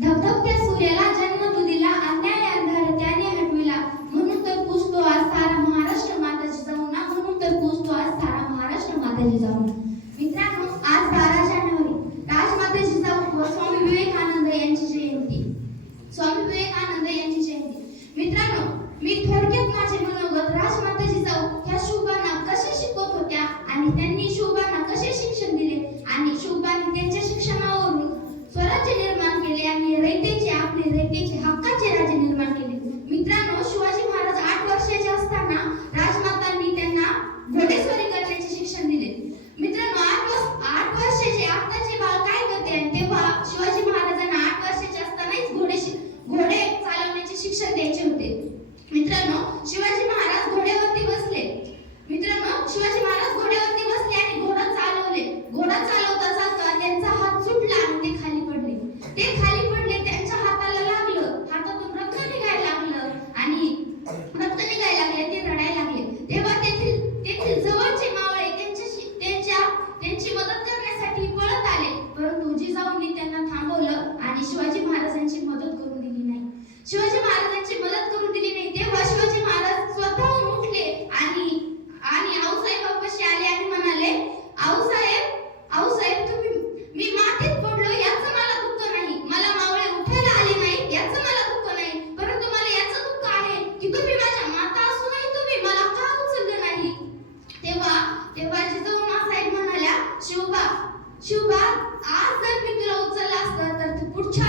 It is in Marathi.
धगधगत्या सूर्याला जन्म तू दिला, अन्याय अंधार त्याने हटविला, म्हणून तर पूजतो आज सारा महाराष्ट्र माताची जाऊना, म्हणून तर पूजतो आज सारा महाराष्ट्र माताची जाऊना. मित्रांनो, आज 12 जानेवारी राजमाता जिजाऊ व स्वामी विवेकानंद यांची जयंती. स्वामी विवेकानंद यांची जयंती. मित्रांनो, मी थोडक्यात माझे मनोगत राजमाता जिजाऊ ह्या शुभांना कसे शिकवत होत्या आणि त्यांनी शुभांना कसे शिक्षण दिले आणि शुभांनी त्यांच्या शिक्षणावरून स्वराज्य निर्माण केले आणि रयतेचे हक्काचे राज्य निर्माण केले. मित्रांनो, शिवाजी महाराज 8 वर्षाचे असताना राजमातांनी त्यांना घोडेस्वारी करण्याचे शिक्षण दिले. मित्रांनो, 8 वर्षाचे आताचे बाळ काय करते आणि तेव्हा शिवाजी महाराजांना 8 वर्षाचे असतानाच घोडे चालवण्याचे शिक्षण द्यायचे होते. मित्रांनो, शिवाजी महाराज घोड्यावरती बसले. मित्रांनो, शिवाजी महाराज घोड्यावरती बसले आणि घोडा चालवले. घोडा चालवता चालता त्यांचा हात सुटला आणि ते खाली पडले. त्यांच्या हाताला लागलं, हातातून रक्त निघायला लागलं आणि ते रडायला लागले. तेव्हा तेथील जवळचे मावळे त्यांची मदत करण्यासाठी पळत आले, परंतु जिजाऊंनी त्यांना थांबवलं आणि शिवाजी महाराजांची मदत करून दिली नाही. तेव्हा शिवाजी महाराज स्वतःहून उठले आणि आऊसाहेबांपाशी आले आणि म्हणाले, आऊसाहेब मी मातीत पडलो याचं मला दुःख नाही, मला मावळे उठायला आले नाही याचं मला दुःख नाही, परंतु मला याचं दुःख आहे की तुम्ही माझ्या माता असूनही तुम्ही मला का उचलले नाही. तेव्हा जिजाऊ साहेब म्हणाल्या, शिवबा आज जर मी तुला उचललं असतं तर तू पुढच्या